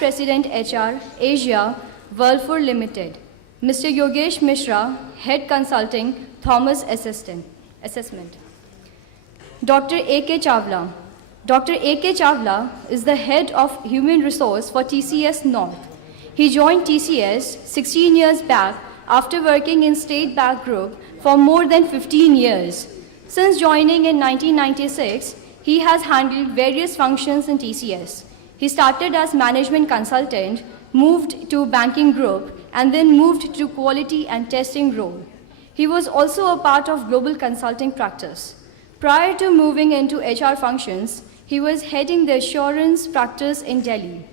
President HR, Asia, Whirlpool Limited. Mr. Yogesh Mishra, Head Consulting, Thomas Assessment. Dr. A.K. Chawla. Dr. A.K. Chawla is the Head of Human Resource for TCS North. He joined TCS 16 years back after working in State Bank Group for more than 15 years. Since joining in 1996, he has handled various functions in TCS. He started as management consultant, moved to banking group, and then moved to quality and testing role. He was also a part of global consulting practice. Prior to moving into HR functions, he was heading the assurance practice in Delhi.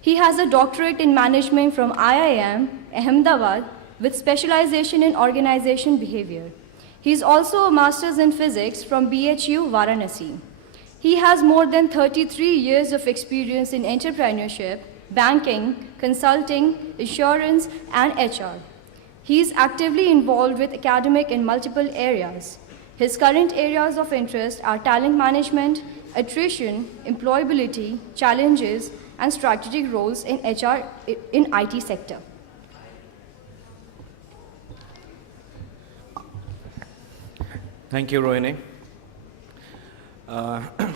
He has a doctorate in management from IIM, Ahmedabad, with specialization in organization behavior. He is also a master's in physics from BHU, Varanasi. He has more than 33 years of experience in entrepreneurship, banking, consulting, insurance, and HR. He is actively involved with academic in multiple areas. His current areas of interest are talent management, attrition, employability, challenges, and strategic roles in HR in IT sector. Thank you, Rohini.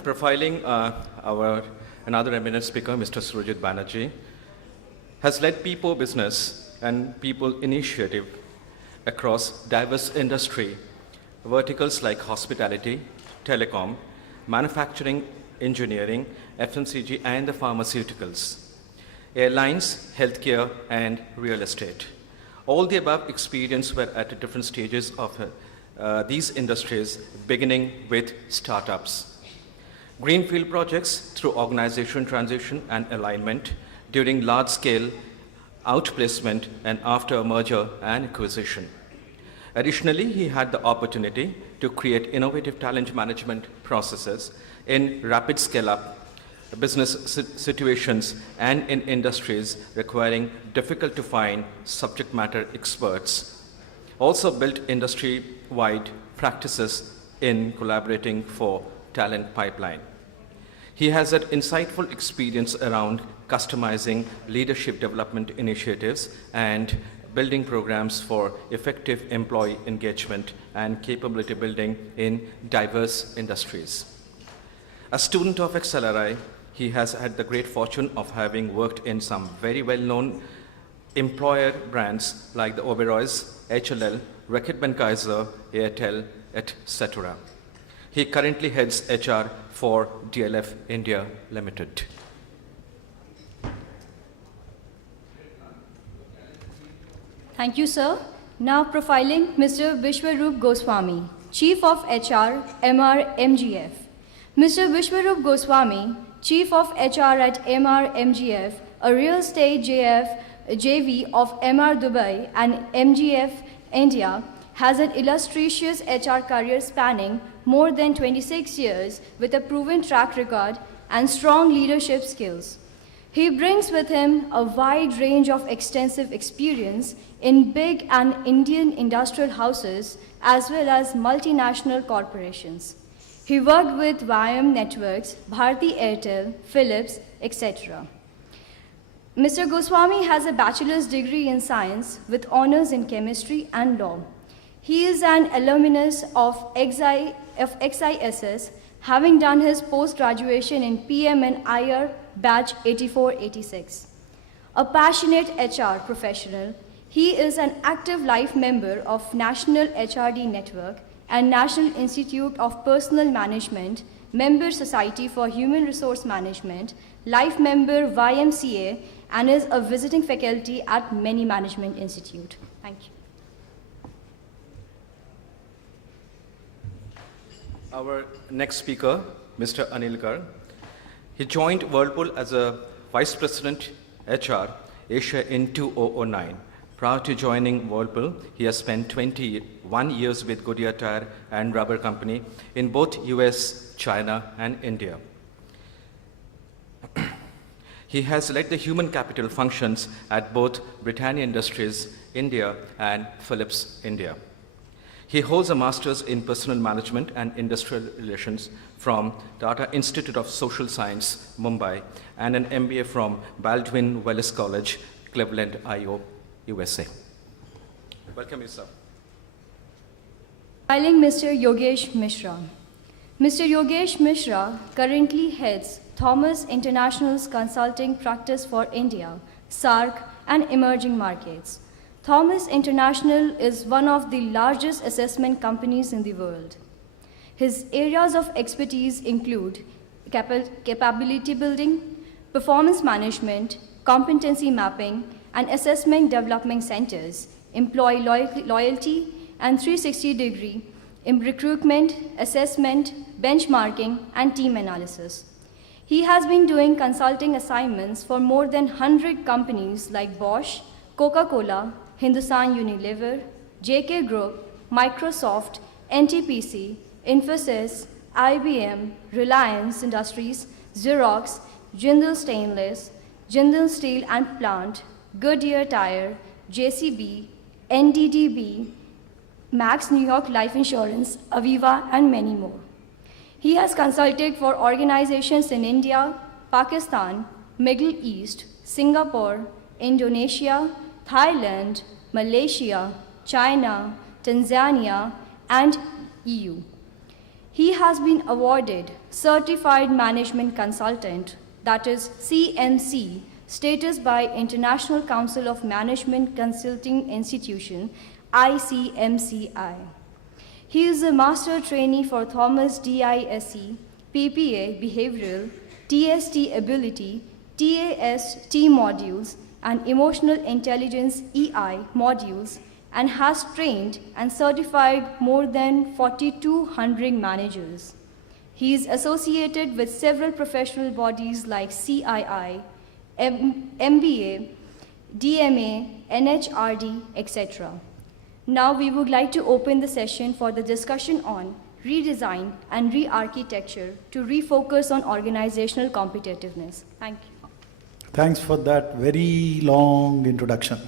Profiling our another eminent speaker, Mr. Surajit Banerjee, has led people business and people initiative across diverse industry verticals like hospitality, telecom, manufacturing, engineering, FMCG, and the pharmaceuticals, airlines, healthcare, and real estate. All the above experience were at different stages of these industries, beginning with startups. Greenfield projects through organization transition and alignment during large-scale outplacement and after merger and acquisition. Additionally, he had the opportunity to create innovative talent management processes in rapid scale-up business situations and in industries requiring difficult-to-find subject matter experts. Also built industry-wide practices in collaborating for talent pipeline. He has had insightful experience around customizing leadership development initiatives and building programs for effective employee engagement and capability building in diverse industries. A student of XLRI, he has had the great fortune of having worked in some very well-known employer brands like the Oberoi's, HLL, Reckitt Benckiser, Airtel, etc. He currently heads HR for DLF India Limited. Thank you, sir. Now profiling Mr. Vishwaroop Goswami, Chief of HR, MR MGF. Mr. Vishwaroop Goswami, Chief of HR at MR MGF, a real estate JV of MR Dubai and MGF India, has an illustrious HR career spanning more than 26 years with a proven track record and strong leadership skills. He brings with him a wide range of extensive experience in big and Indian industrial houses as well as multinational corporations. He worked with YM Networks, Bharti Airtel, Philips, etc. Mr. Goswami has a bachelor's degree in science with honors in chemistry and law. He is an alumnus of XISS, having done his post-graduation in PM and IR batch 84-86. A passionate HR professional, he is an active life member of National HRD Network and National Institute of Personnel Management, Member Society for Human Resource Management, life member YMCA, and is a visiting faculty at many management institute. Thank you. Our next speaker, Mr. Anil Garg. He joined Whirlpool as a Vice President HR Asia in 2009. Prior to joining Whirlpool, he has spent 21 years with Goodyear Tire and Rubber Company in both US, China, and India. He has led the human capital functions at both Britannia Industries India and Philips India. He holds a master's in personal management and industrial relations from Tata Institute of Social Science, Mumbai, and an MBA from Baldwin Wallace College, Cleveland, Ohio, USA. Welcome, you, sir. Filing Mr. Yogesh Mishra. Mr. Yogesh Mishra currently heads Thomas International's consulting practice for India, SAARC, and emerging markets. Thomas International is one of the largest assessment companies in the world. His areas of expertise include capability building, performance management, competency mapping, and assessment development centers, employee loyalty, and 360-degree in recruitment, assessment, benchmarking, and team analysis. He has been doing consulting assignments for more than 100 companies like Bosch, Coca-Cola, Hindustan Unilever, JK Group, Microsoft, NTPC, Infosys, IBM, Reliance Industries, Xerox, Jindal Stainless, Jindal Steel and Plant, Goodyear Tire, JCB, NDDB, Max New York Life Insurance, Aviva, and many more. He has consulted for organizations in India, Pakistan, Middle East, Singapore, Indonesia, Thailand, Malaysia, China, Tanzania, and EU. He has been awarded Certified Management Consultant, that is CMC, status by International Council of Management Consulting Institution, ICMCI. He is a master trainee for Thomas DISC, PPA Behavioral, TST Ability, TAST modules, and Emotional Intelligence EI modules, and has trained and certified more than 4,200 managers. He is associated with several professional bodies like CII, MBA, DMA, NHRD, etc. Now we would like to open the session for the discussion on redesign and re-architecture to refocus on organizational competitiveness. Thank you. Thanks for that very long introduction.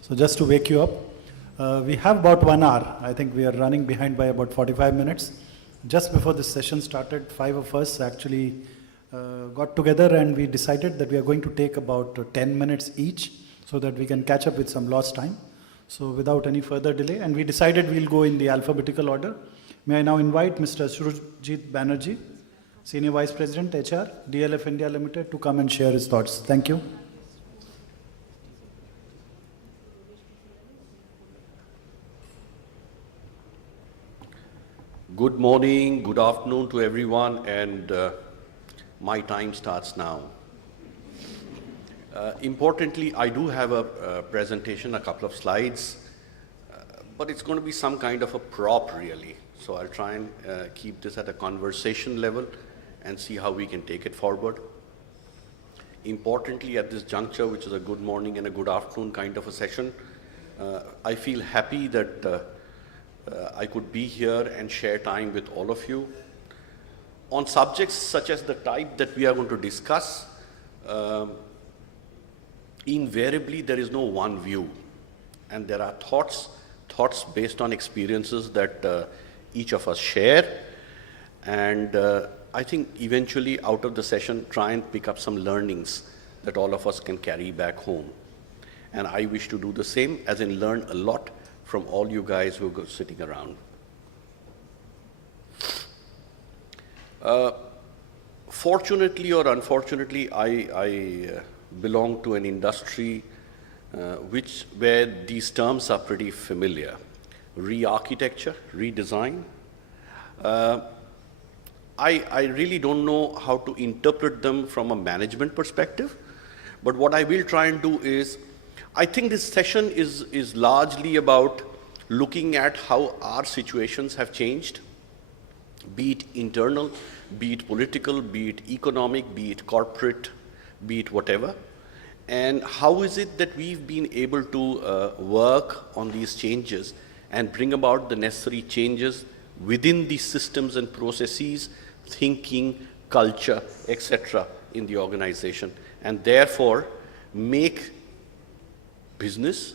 So just to wake you up, we have about 1 hour. I think we are running behind by about 45 minutes. Just before this session started, 5 of us actually got together and we decided that we are going to take about 10 minutes each so that we can catch up with some lost time. So without any further delay, and we decided we'll go in the alphabetical order. May I now invite Mr. Surojit Banerjee, Senior Vice President, HR, DLF India Limited, to come and share his thoughts. Thank you. Good morning, good afternoon to everyone, and my time starts now. Importantly, I do have a presentation, a couple of slides, but it's going to be some kind of a prop really. So I'll try and keep this at a conversation level and see how we can take it forward. Importantly, at this juncture, which is a good morning and a good afternoon kind of a session, I feel happy that I could be here and share time with all of you on subjects such as the type that we are going to discuss. Invariably, there is no one view, and there are thoughts based on experiences that each of us share, and I think eventually out of the session try and pick up some learnings that all of us can carry back home. And I wish to do the same, as in learn a lot from all you guys who are sitting around. Fortunately or unfortunately, I belong to an industry where these terms are pretty familiar. Re-architecture, redesign. I really don't know how to interpret them from a management perspective, but what I will try and do is, I think this session is largely about looking at how our situations have changed, be it internal, be it political, be it economic, be it corporate, be it whatever, and how is it that we've been able to work on these changes and bring about the necessary changes within these systems and processes, thinking, culture, etc. in the organization, and therefore make business,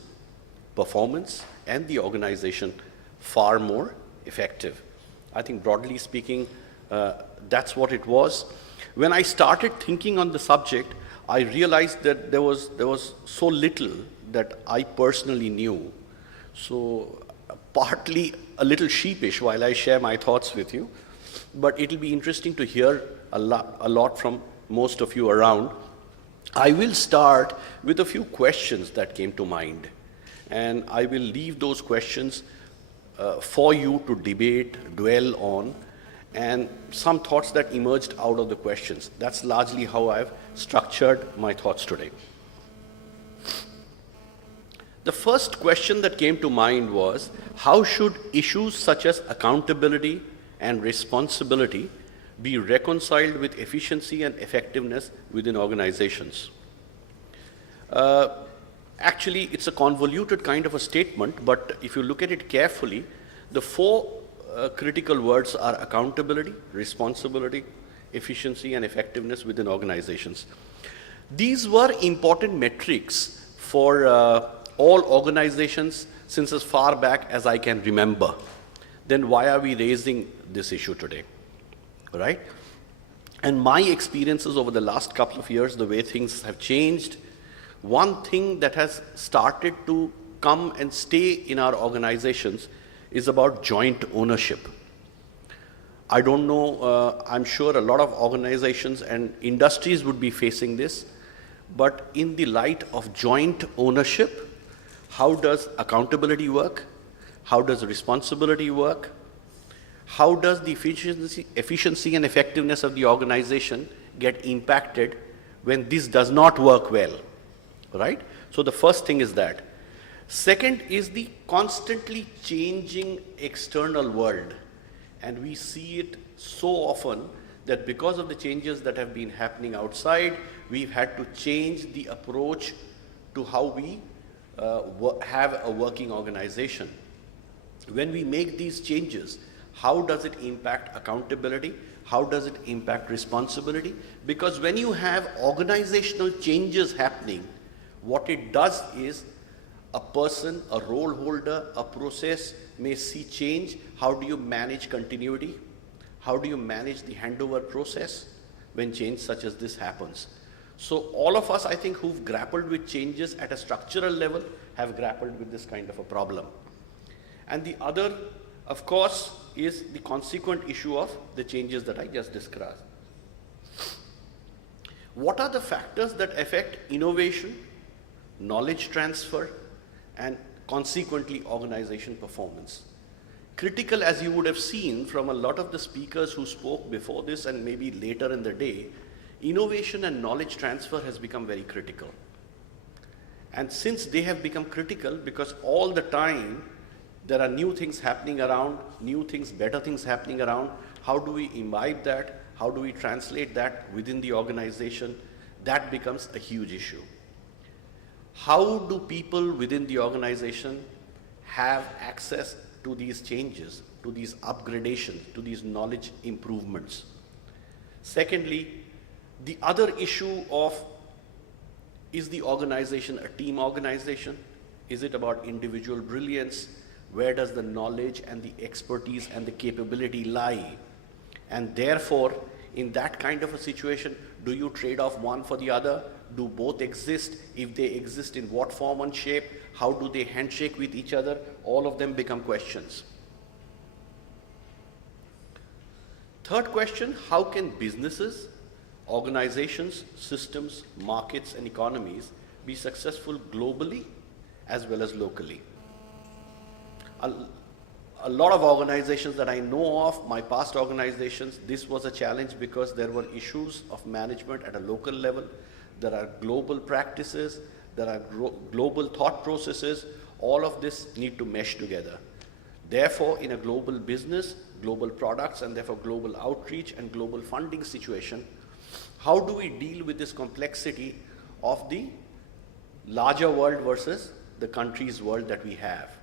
performance, and the organization far more effective. I think broadly speaking, that's what it was. When I started thinking on the subject, I realized that there was so little that I personally knew. So partly a little sheepish while I share my thoughts with you, but it'll be interesting to hear a lot from most of you around. I will start with a few questions that came to mind, and I will leave those questions for you to debate, dwell on, and some thoughts that emerged out of the questions. That's largely how I've structured my thoughts today. The first question that came to mind was, how should issues such as accountability and responsibility be reconciled with efficiency and effectiveness within organizations? Actually, it's a convoluted kind of a statement, but if you look at it carefully, the four critical words are accountability, responsibility, efficiency, and effectiveness within organizations. These were important metrics for all organizations since as far back as I can remember. Then why are we raising this issue today, right? And my experiences over the last couple of years, the way things have changed, one thing that has started to come and stay in our organizations is about joint ownership. I don't know, I'm sure a lot of organizations and industries would be facing this, but in the light of joint ownership, how does accountability work? How does responsibility work? How does the efficiency and effectiveness of the organization get impacted when this does not work well, right? So the first thing is that. Second is the constantly changing external world. And we see it so often that because of the changes that have been happening outside, we've had to change the approach to how we have a working organization. When we make these changes, how does it impact accountability? How does it impact responsibility? Because when you have organizational changes happening, what it does is a person, a role holder, a process may see change. How do you manage continuity? How do you manage the handover process when change such as this happens? So all of us, I think, who've grappled with changes at a structural level have grappled with this kind of a problem. And the other, of course, is the consequent issue of the changes that I just described. What are the factors that affect innovation, knowledge transfer, and consequently organization performance? Critical, as you would have seen from a lot of the speakers who spoke before this and maybe later in the day, innovation and knowledge transfer has become very critical. And since they have become critical, because all the time there are new things happening around, new things, better things happening around, how do we imbibe that? How do we translate that within the organization? That becomes a huge issue. How do people within the organization have access to these changes, to these upgradations, to these knowledge improvements? Secondly, the other issue of, is the organization a team organization? Is it about individual brilliance? Where does the knowledge and the expertise and the capability lie? And therefore, in that kind of a situation, do you trade off one for the other? Do both exist? If they exist, in what form and shape? How do they handshake with each other? All of them become questions. Third question, how can businesses, organizations, systems, markets, and economies be successful globally as well as locally? A lot of organizations that I know of, my past organizations, this was a challenge because there were issues of management at a local level. There are global practices, there are global thought processes. All of this need to mesh together. Therefore, in a global business, global products, and therefore global outreach and global funding situation, how do we deal with this complexity of the larger world versus the country's world that we have?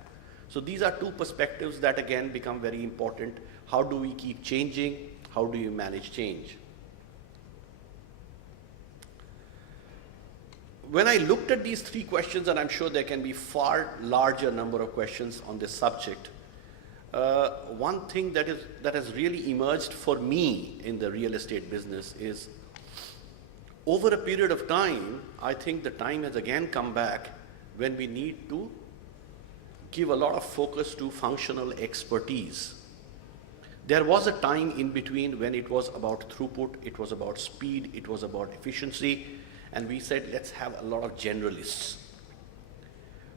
So these are two perspectives that again become very important. How do we keep changing? How do you manage change? When I looked at these three questions, and I'm sure there can be far larger number of questions on this subject, one thing that has really emerged for me in the real estate business is, over a period of time, I think the time has again come back when we need to give a lot of focus to functional expertise. There was a time in between when it was about throughput, it was about speed, it was about efficiency, and we said, let's have a lot of generalists.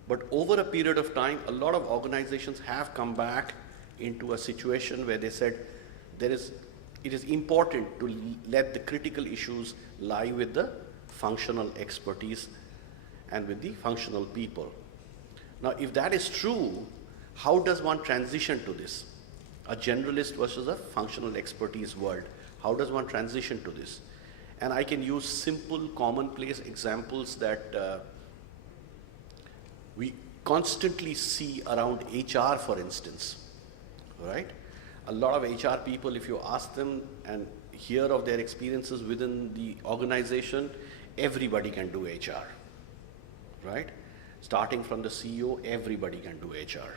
But over a period of time, a lot of organizations have come back into a situation where they said, it is important to let the critical issues lie with the functional expertise and with the functional people. Now, if that is true, how does one transition to this? A generalist versus a functional expertise world. How does one transition to this? And I can use simple, commonplace examples that we constantly see around HR, for instance, right? A lot of HR people, if you ask them and hear of their experiences within the organization, everybody can do HR, right? Starting from the CEO, everybody can do HR.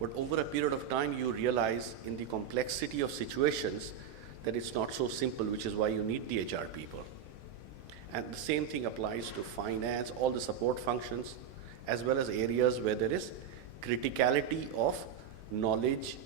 But over a period of time, you realize in the complexity of situations that it's not so simple, which is why you need the HR people. And the same thing applies to finance, all the support functions, as well as areas where there is criticality of knowledge